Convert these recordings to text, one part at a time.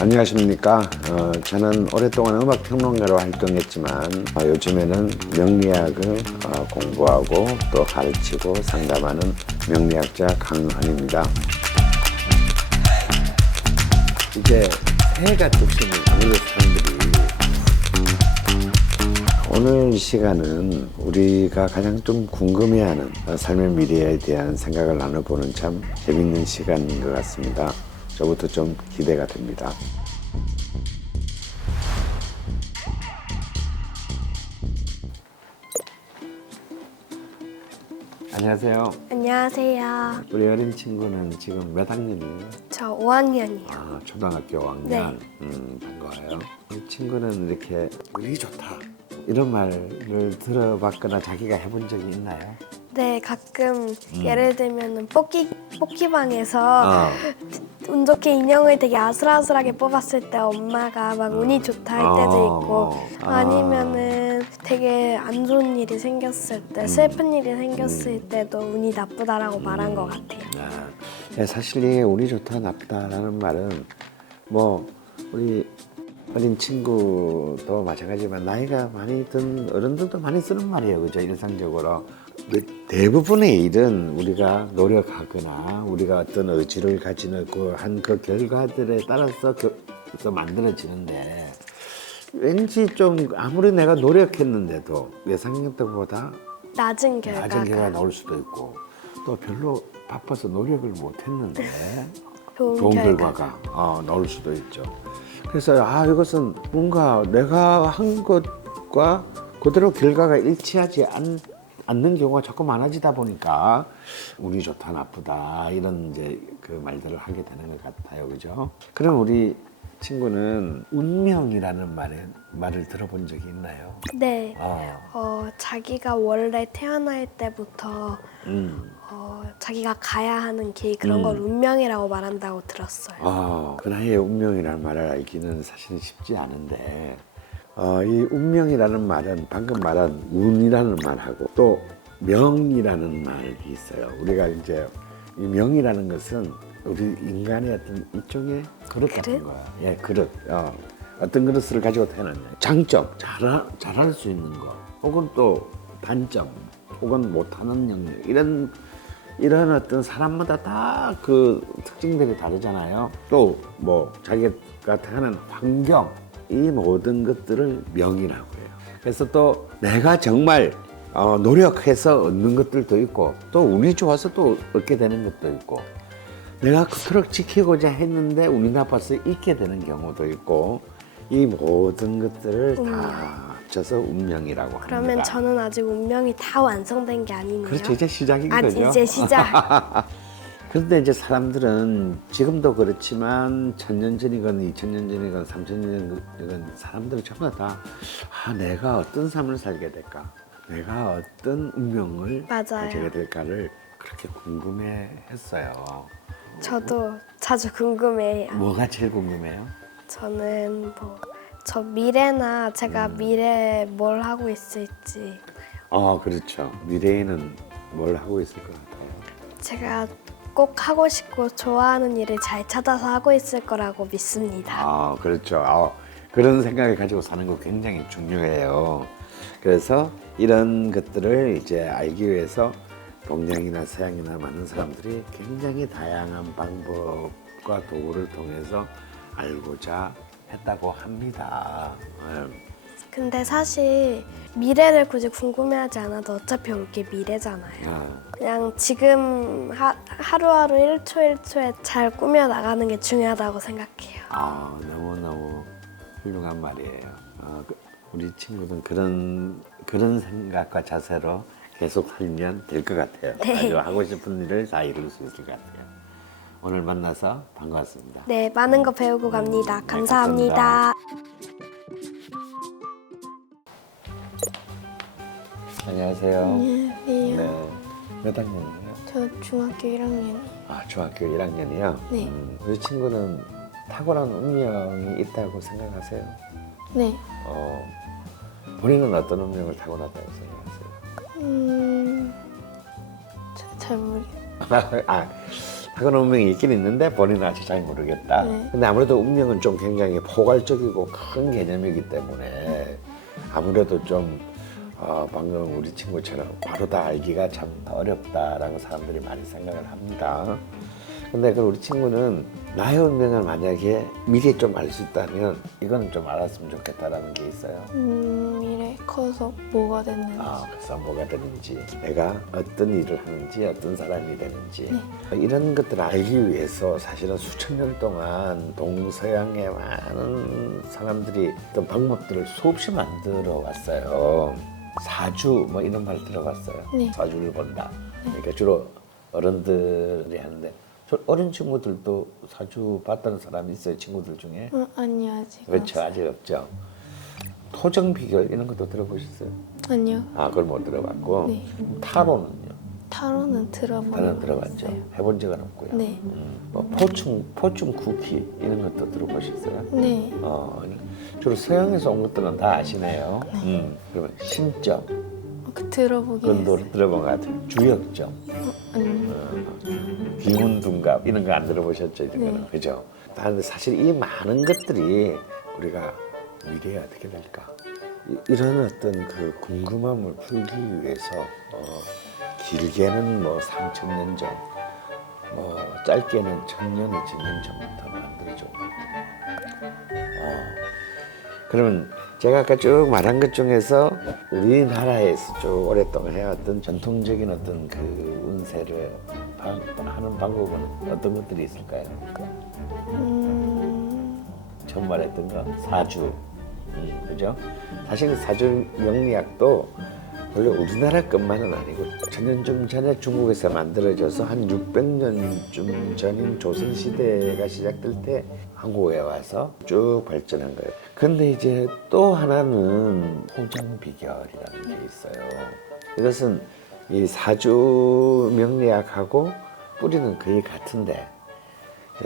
안녕하십니까. 저는 오랫동안 음악평론가로 활동했지만 요즘에는 명리학을 공부하고 또 가르치고 상담하는 명리학자 강한입니다. 이제 새해가 되시면 아무래도 사람들이 오늘 시간은 우리가 가장 좀 궁금해하는 삶의 미래에 대한 생각을 나눠보는 참 재밌는 시간인 것 같습니다. 저부터 좀 기대가 됩니다. 안녕하세요. 안녕하세요. 우리 어린 친구는 지금 몇 학년이에요? 저 5학년이요. 초등학교 5학년. 네. 반가워요. 이 친구는 이렇게 운이 좋다 이런 말을 들어봤거나 자기가 해본 적이 있나요? 네, 가끔 예를 들면 뽑기방에서 운 좋게 인형을 되게 아슬아슬하게 뽑았을 때 엄마가 막 운이 좋다 할 때도 있고 아니면은 되게 안 좋은 일이 생겼을 때 슬픈 일이 생겼을 때도 운이 나쁘다라고 말한 것 같아요. 사실 이 운이 좋다 나쁘다라는 말은 뭐 우리 어린 친구도 마찬가지지만 나이가 많이 든 어른들도 많이 쓰는 말이에요. 그죠? 일상적으로. 대부분의 일은 우리가 노력하거나 우리가 어떤 의지를 가지고 한 그 결과들에 따라서 만들어지는데 왠지 좀 아무리 내가 노력했는데도 예상했던 낮은 결과가 결과가 나올 수도 있고 또 별로 바빠서 노력을 못했는데 좋은 결과가 나올 수도 있죠. 그래서 이것은 뭔가 내가 한 것과 그대로 결과가 일치하지 않는 경우가 자꾸 많아지다 보니까 운이 좋다 나쁘다 이런 이제 그 말들을 하게 되는 것 같아요. 그죠? 그럼 우리 친구는 운명이라는 말을 들어본 적이 있나요? 네. 자기가 원래 태어날 때부터 자기가 가야 하는 길 그런 걸 운명이라고 말한다고 들었어요. 그 나이에 운명이라는 말을 알기는 사실 쉽지 않은데 이 운명이라는 말은 방금 말한 운이라는 말하고 또 명이라는 말이 있어요. 우리가 이제 이 명이라는 것은 우리 인간의 어떤 일종의 그릇 같은 거야. 예, 그릇. 어떤 그릇을 가지고 태어났냐. 장점, 잘할 수 있는 거, 혹은 또 단점, 혹은 못하는 영역 이런 어떤 사람마다 다 그 특징들이 다르잖아요. 또 뭐 자기가 태어난 환경 이 모든 것들을 명이라고 해요. 그래서 또 내가 정말 노력해서 얻는 것들도 있고 또 운이 좋아서 또 얻게 되는 것도 있고 내가 그토록 지키고자 했는데 운이 나빠서 잃게 되는 경우도 있고 이 모든 것들을 다 합쳐서 운명이라고 합니다. 그러면 저는 아직 운명이 다 완성된 게 아니네요. 그렇죠. 이제 시작인 거죠. 이제 시작. 그런데 이제 사람들은 지금도 그렇지만 1000년 전이건 2000년 전이건 3000년 전이건 사람들은 전부 다 내가 어떤 삶을 살게 될까? 내가 어떤 운명을 가지게 될까를 그렇게 궁금해했어요. 저도 자주 궁금해요. 뭐가 제일 궁금해요? 저는 저 미래나 제가 미래에 뭘 하고 있을지. 그렇죠. 미래에는 뭘 하고 있을 것 같아요? 제가 꼭 하고 싶고 좋아하는 일을 잘 찾아서 하고 있을 거라고 믿습니다. 그렇죠. 그런 생각을 가지고 사는 거 굉장히 중요해요. 그래서 이런 것들을 이제 알기 위해서 동양이나 서양이나 많은 사람들이 굉장히 다양한 방법과 도구를 통해서 알고자 했다고 합니다. 근데 사실 미래를 굳이 궁금해하지 않아도 어차피 올 게 미래잖아요. 그냥 지금 하루하루 1초 1초에 잘 꾸며 나가는 게 중요하다고 생각해요. 너무너무 훌륭한 말이에요. 우리 친구는 그런 생각과 자세로 계속 살면 될 것 같아요. 네. 아주 하고 싶은 일을 다 이룰 수 있을 것 같아요. 오늘 만나서 반가웠습니다. 네, 많은 거 배우고 갑니다. 감사합니다. 안녕하세요. 안녕하세요. 네. 몇 학년이에요? 저 중학교 1학년이요. 중학교 1학년이요? 네. 우리 친구는 탁월한 운명이 있다고 생각하세요? 네. 본인은 어떤 운명을 타고났다고 생각하세요? 잘 모르겠어요. 타고난 운명이 있긴 있는데 본인은 아직 잘 모르겠다. 네. 근데 아무래도 운명은 좀 굉장히 포괄적이고 큰 개념이기 때문에 아무래도 좀 방금 우리 친구처럼 바로 다 알기가 참 어렵다라고 사람들이 많이 생각을 합니다. 근데 그 우리 친구는 나의 운명을 만약에 미리 좀 알 수 있다면 이건 좀 알았으면 좋겠다라는 게 있어요. 미래 커서 뭐가 됐는지. 그래서 뭐가 되는지, 내가 어떤 일을 하는지, 어떤 사람이 되는지 이런 것들을 알기 위해서 사실은 수천 년 동안 동서양의 많은 사람들이 어떤 방법들을 수없이 만들어 왔어요. 사주 뭐 이런 말 들어봤어요. 네. 사주를 본다. 그러니까 주로 어른들이 하는데 어린 친구들도 사주 봤다는 사람이 있어요, 친구들 중에. 아니요, 아직. 그렇죠, 아직 없죠. 토정 비결 이런 것도 들어보셨어요? 아니요. 그걸 못 들어봤고. 네. 타로는요? 타로는 타로는 들어봤죠. 해본 적은 없고요. 네. 뭐 포춘 쿠키 이런 것도 들어보셨어요? 네. 주로 서양에서 온 것들은 다 아시네요. 그러면 신점, 들어보긴 했어요. 그건 들어본 것 같아요. 주역점, 아니요. 비문둔갑 이런 거 안 들어보셨죠? 이런 네. 거는 그죠? 근데 사실 이 많은 것들이 우리가 미래에 어떻게 될까? 이런 어떤 그 궁금함을 풀기 위해서 길게는 뭐 3,000년 전, 뭐 짧게는 1,000년이 지난 전부터 만들어져 옵니다. 그러면 제가 아까 쭉 말한 것 중에서 우리나라에서 쭉 오랫동안 해왔던 전통적인 어떤 그 운세를 하는 방법은 어떤 것들이 있을까요? 처음 말했던 거 사주, 그죠? 사실 사주 명리학도 원래 우리나라 것만은 아니고 천년쯤 전에 중국에서 만들어져서 한 600년쯤 전인 조선시대가 시작될 때 한국에 와서 쭉 발전한 거예요. 근데 이제 또 하나는 토정비결이라는 게 있어요. 이것은 이 사주 명리학하고 뿌리는 거의 같은데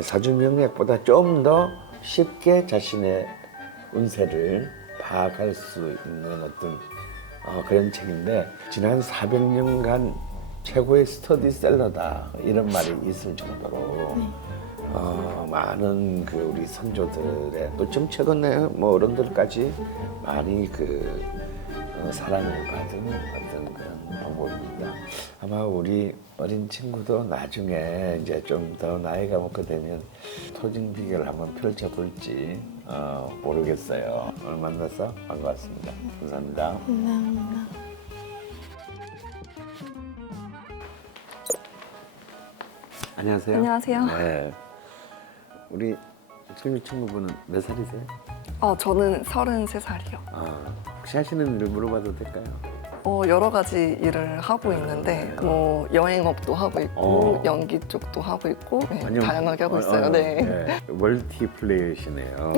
사주 명리학보다 좀 더 쉽게 자신의 운세를 파악할 수 있는 어떤 그런 책인데 지난 400년간 최고의 스터디셀러다 이런 말이 있을 정도로 많은 그 우리 선조들의 또 좀 최근에 뭐 어른들까지 많이 그 사랑을 받은 어떤 그런 방법입니다. 아마 우리 어린 친구도 나중에 이제 좀 더 나이가 먹게 되면 토징 비결을 한번 펼쳐볼지 모르겠어요. 오늘 만나서 반가웠습니다. 감사합니다. 감사합니다. 안녕하세요. 안녕하세요. 네. 우리 친구분은 몇 살이세요? 저는 33살이요. 혹시 하시는 일 물어봐도 될까요? 여러 가지 일을 하고 있는데 뭐 여행업도 하고 있고 연기 쪽도 하고 있고 다양하게 하고 있어요. 네. 멀티 플레이시네요.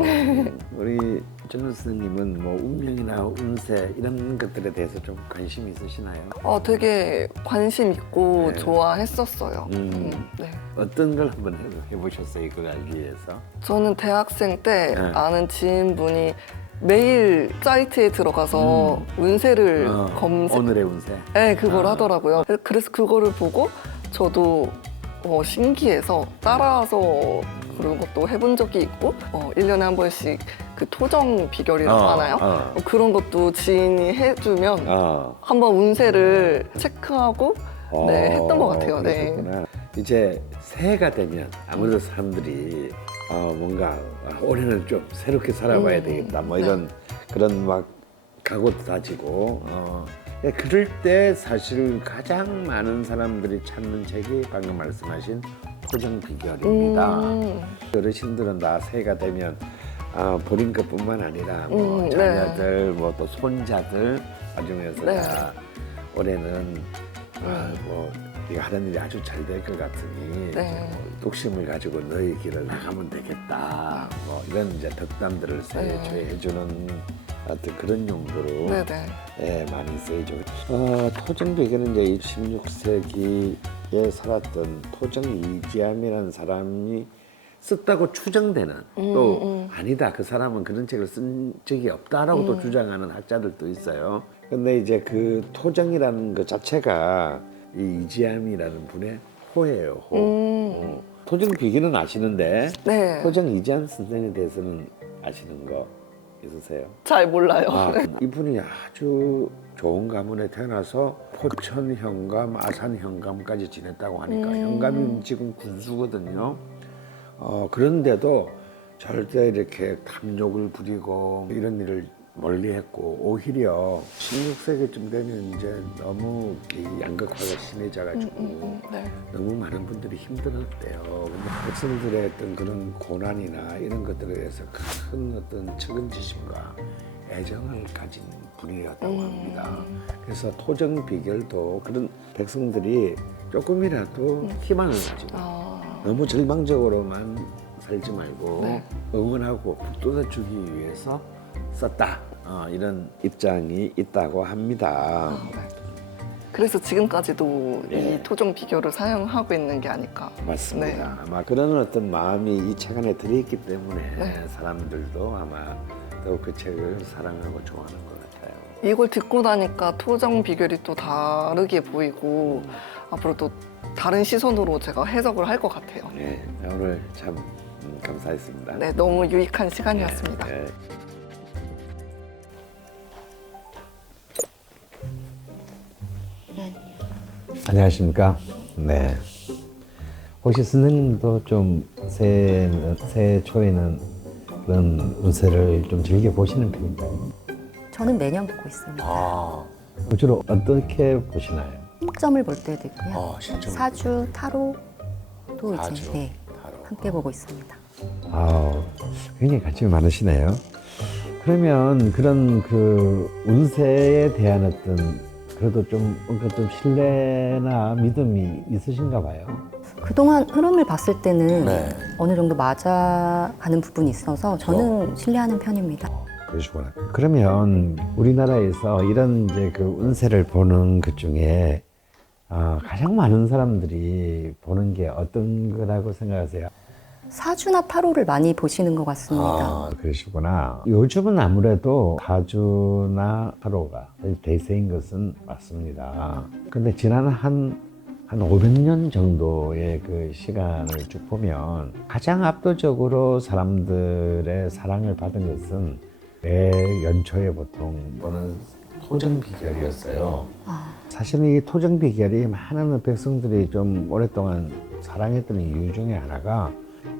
우리 전 선생님은 뭐 운명이나 운세 이런 것들에 대해서 좀 관심이 있으시나요? 되게 관심 있고 네. 좋아했었어요. 네. 어떤 걸 한번 해보셨어요? 이걸 알기 위해서? 저는 대학생 때 네. 아는 지인분이 매일 사이트에 들어가서 운세를 검색. 오늘의 운세? 네, 그걸 하더라고요. 그래서 그거를 보고 저도 신기해서 따라서 그런 것도 해본 적이 있고 1년에 한 번씩 그 토정 비결이라고 하나요? 그런 것도 지인이 해주면 한번 운세를 체크하고 네, 했던 것 같아요. 네. 그러셨구나. 이제 새해가 되면 아무래도 사람들이 뭔가 올해는 좀 새롭게 살아봐야 되겠다 뭐 이런 그런 막 각오도 다지고 그럴 때 사실 가장 많은 사람들이 찾는 책이 방금 말씀하신 토정 비결입니다. 어르신들은 다 새해가 되면 본인 것뿐만 아니라 뭐 자녀들 뭐 또 손자들 가정에서 네. 다 올해는 뭐 네가 하는 일이 아주 잘 될 것 같으니 네. 뚝심을 가지고 너의 길을 나가면 되겠다. 뭐 이런 이제 덕담들을 해주는 어떤 그런 용도로 네네. 예, 많이 쓰이죠. 토정 비결은 이제 16세기에 살았던 토정 이지암이라는 사람이 썼다고 추정되는 또 아니다 그 사람은 그런 책을 쓴 적이 없다라고 또 주장하는 학자들도 있어요. 근데 이제 그 토정이라는 것 자체가 이 이지암이라는 분의 호예요. 호. 토정 비결은 아시는데 네. 토정 이지한 선생에 대해서는 아시는 거 있으세요? 잘 몰라요. 이분이 아주 좋은 가문에 태어나서 포천 현감, 아산 현감까지 지냈다고 하니까 현감이 지금 군수거든요. 그런데도 절대 이렇게 탐욕을 부리고 이런 일을 멀리했고 오히려 16세기쯤 되면 이제 너무 이 양극화가 심해져가지고 네. 너무 많은 분들이 힘들었대요. 근데 백성들의 어떤 그런 고난이나 이런 것들에 대해서 큰 어떤 측은지심과 애정을 가진 분이었다고 합니다. 그래서 토정 비결도 그런 백성들이 조금이라도 희망을 가지고 너무 절망적으로만 살지 말고 네. 응원하고 북돋아주기 위해서 썼다. 이런 입장이 있다고 합니다. 그래서 지금까지도 네. 이 토종 비결을 사용하고 있는 게 아닐까. 맞습니다. 아마 그런 어떤 마음이 이 책 안에 들어있기 때문에 네. 사람들도 아마 또 그 책을 사랑하고 좋아하는 것 같아요. 이걸 듣고 나니까 토종 비결이 또 다르게 보이고 앞으로 또 다른 시선으로 제가 해석을 할 것 같아요. 네, 오늘 참 감사했습니다. 네, 너무 유익한 시간이었습니다. 네. 안녕하십니까. 네. 혹시 선생님도 좀 새해 초에는 그런 운세를 좀 즐겨 보시는 편인가요? 저는 매년 보고 있습니다. 주로 어떻게 보시나요? 시점을 볼 때도 있고요. 실제로. 사주, 타로도 사주, 이제 네, 타로. 함께 보고 있습니다. 굉장히 관심이 많으시네요. 그러면 그런 그 운세에 대한 어떤 그래도 좀 뭔가 좀 신뢰나 믿음이 있으신가 봐요. 그동안 흐름을 봤을 때는 네. 어느 정도 맞아가는 부분이 있어서 저는 신뢰하는 편입니다. 그러시구나. 그러면 우리나라에서 이런 이제 그 운세를 보는 것 중에 가장 많은 사람들이 보는 게 어떤 거라고 생각하세요? 사주나 타로를 많이 보시는 것 같습니다. 그러시구나. 요즘은 아무래도 사주나 타로가 대세인 것은 맞습니다. 근데 지난 한 500년 정도의 그 시간을 쭉 보면 가장 압도적으로 사람들의 사랑을 받은 것은 매 연초에 보통 보는 토정 비결이었어요. 사실은 이 토정 비결이 많은 백성들이 좀 오랫동안 사랑했던 이유 중에 하나가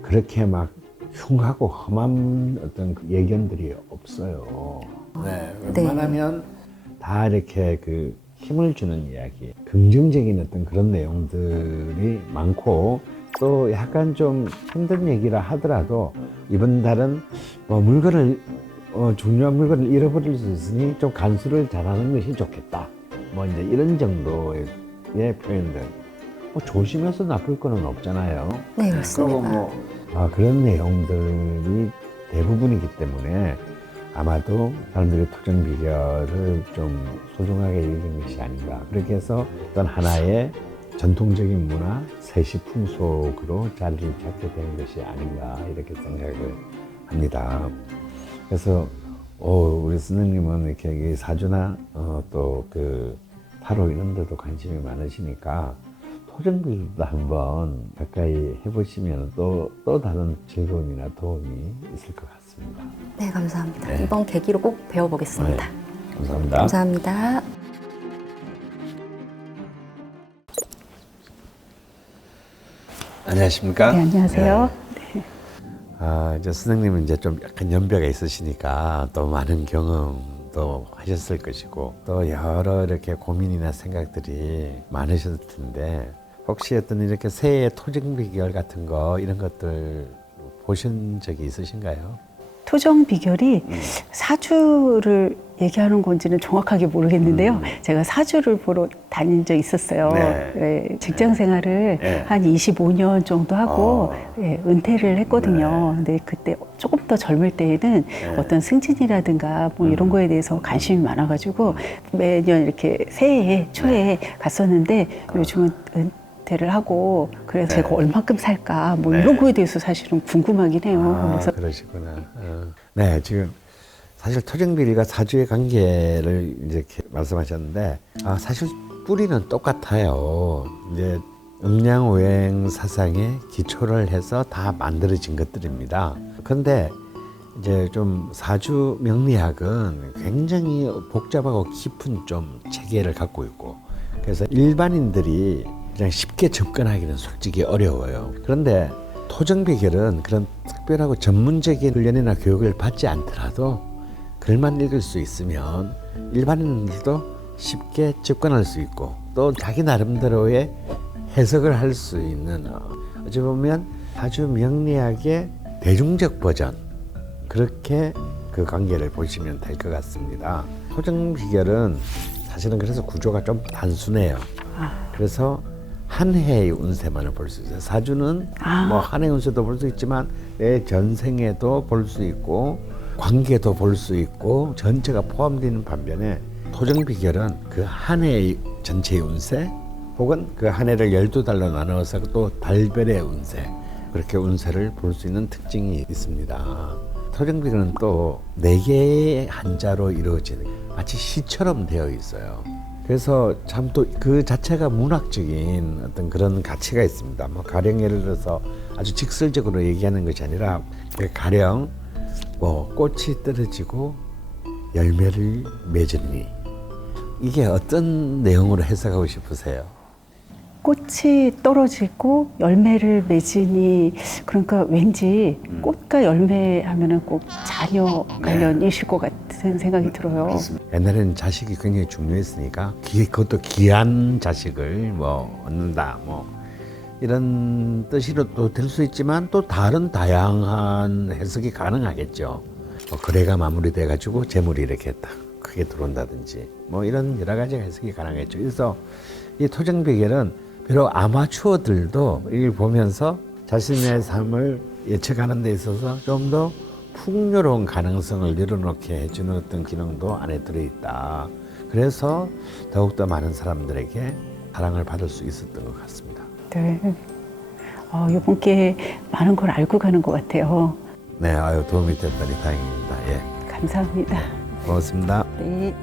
그렇게 막 흉하고 험한 어떤 그 예견들이 없어요. 네, 웬만하면 다 이렇게 그 힘을 주는 이야기, 긍정적인 어떤 그런 내용들이 많고 또 약간 좀 힘든 얘기라 하더라도 이번 달은 뭐 물건을 중요한 물건을 잃어버릴 수 있으니 좀 간수를 잘하는 것이 좋겠다. 뭐 이제 이런 정도의 표현들. 뭐 조심해서 나쁠 거는 없잖아요. 네, 그리고 맞습니다. 뭐 그런 내용들이 대부분이기 때문에 아마도 사람들이 토정 비결을 좀 소중하게 여긴 것이 아닌가. 그렇게 해서 어떤 하나의 전통적인 문화, 세시 풍속으로 자리를 잡게 된 것이 아닌가 이렇게 생각을 합니다. 그래서 우리 선생님은 이렇게 사주나 또 그 타로 이런 데도 관심이 많으시니까 토정 비결도 한번 가까이 해보시면 또 다른 즐거움이나 도움이 있을 것 같습니다. 네, 감사합니다. 네. 이번 계기로 꼭 배워보겠습니다. 감사합니다. 감사합니다. 안녕하십니까? 네, 안녕하세요. 이제 선생님은 이제 좀 약간 연배가 있으시니까 또 많은 경험도 하셨을 것이고 또 여러 이렇게 고민이나 생각들이 많으셨을 텐데 혹시 어떤 이렇게 새해 토정 비결 같은 거 이런 것들 보신 적이 있으신가요? 토정 비결이 사주를 얘기하는 건지는 정확하게 모르겠는데요. 제가 사주를 보러 다닌 적 있었어요. 네. 예, 직장 생활을 네. 한 25년 정도 하고 예, 은퇴를 했거든요. 근데 그때 조금 더 젊을 때에는 어떤 승진이라든가 뭐 이런 거에 대해서 관심이 많아가지고 매년 이렇게 새해 초에 갔었는데 요즘은 은퇴를 하고 그래서 제가 얼마큼 살까 뭐 이런 거에 대해서 사실은 궁금하긴 해요. 그래서 그러시구나. 네, 지금 사실 토정비리가 사주의 관계를 이제 이렇게 말씀하셨는데 사실 뿌리는 똑같아요. 이제 음양오행 사상에 기초를 해서 다 만들어진 것들입니다. 그런데 이제 좀 사주 명리학은 굉장히 복잡하고 깊은 좀 체계를 갖고 있고, 그래서 일반인들이 그냥 쉽게 접근하기는 솔직히 어려워요. 그런데 토정비결은 그런 특별하고 전문적인 훈련이나 교육을 받지 않더라도 글만 읽을 수 있으면 일반인들도 쉽게 접근할 수 있고, 또 자기 나름대로의 해석을 할 수 있는, 어찌 보면 아주 명리학의 대중적 버전, 그렇게 그 관계를 보시면 될 것 같습니다. 토정비결은 사실은 그래서 구조가 좀 단순해요. 그래서 한 해의 운세만을 볼 수 있어요. 사주는 뭐 한 해 운세도 볼 수 있지만 내 전생에도 볼 수 있고 관계도 볼 수 있고 전체가 포함되는 반면에 토정비결은 그 한 해의 전체의 운세, 혹은 그 한 해를 12달로 나누어서 또 달별의 운세, 그렇게 운세를 볼 수 있는 특징이 있습니다. 토정비결은 또 4개의 한자로 이루어지는, 마치 시처럼 되어 있어요. 그래서 참 또 그 자체가 문학적인 어떤 그런 가치가 있습니다. 뭐 가령 예를 들어서 아주 직설적으로 얘기하는 것이 아니라, 가령 뭐 꽃이 떨어지고 열매를 맺으니, 이게 어떤 내용으로 해석하고 싶으세요? 꽃이 떨어지고 열매를 맺으니, 그러니까 왠지 꽃과 열매 하면은 꼭 자녀 관련이실 것 같은 생각이 들어요. 그렇습니다. 옛날에는 자식이 굉장히 중요했으니까 그것도 귀한 자식을 뭐 얻는다, 뭐 이런 뜻으로 또 될 수 있지만, 또 다른 다양한 해석이 가능하겠죠. 뭐 거래가 마무리돼 가지고 재물이 이렇게 딱 크게 들어온다든지, 뭐 이런 여러 가지 해석이 가능하겠죠. 그래서 이 토정비결은 비록 아마추어들도 이걸 보면서 자신의 삶을 예측하는 데 있어서 좀 더 풍요로운 가능성을 열어놓게 해주는 어떤 기능도 안에 들어있다. 그래서 더욱더 많은 사람들에게 사랑을 받을 수 있었던 것 같습니다. 네. 이번 기회에 많은 걸 알고 가는 것 같아요. 네, 아유, 도움이 됐다니 다행입니다. 예, 감사합니다. 고맙습니다. 네.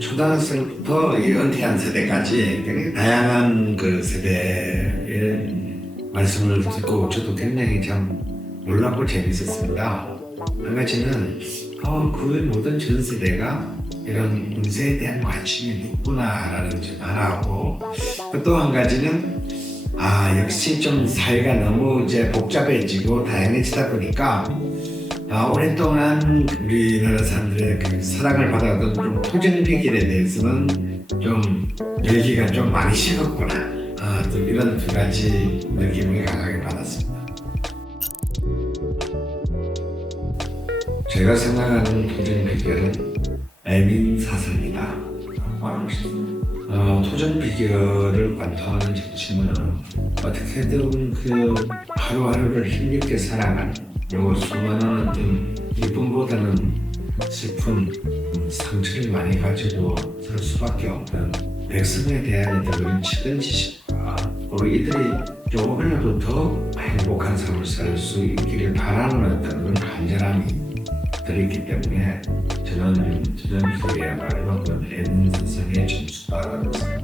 초등학생부터 은퇴한 세대까지 굉장히 다양한 그 세대의 말씀을 듣고 저도 굉장히 참 놀랍고 재밌었습니다. 한 가지는 그 모든 전 세대가 이런 운세에 대한 관심이 높구나라는 점 하나하고, 또 한 가지는 역시 좀 사회가 너무 이제 복잡해지고 다양해지다 보니까 오랫동안 우리나라 사람들의 그 사랑을 받아왔던 좀 토정비결에 대해서는 좀 열기가 좀 많이 식었구나, 또 이런 2가지 느낌을 강하게 받았습니다. 제가 생각하는 토정비결은 애민사상이다. 토정비결을 관통하는 정신은 어떻게든 그 하루하루를 힘겹게 살아가는, 그리고 수많은 어떤 기쁨보다는 슬픈 상처를 많이 가지고 살 수밖에 없는 백성에 대한 그런 치근 지식과, 그리고 이들이 조금이라도 더 행복한 삶을 살 수 있기를 바라는 어떤 그런 간절함이 들어있기 때문에 저는 토정비결이야말로 그 애민사상의 점수다라고 생각합니다.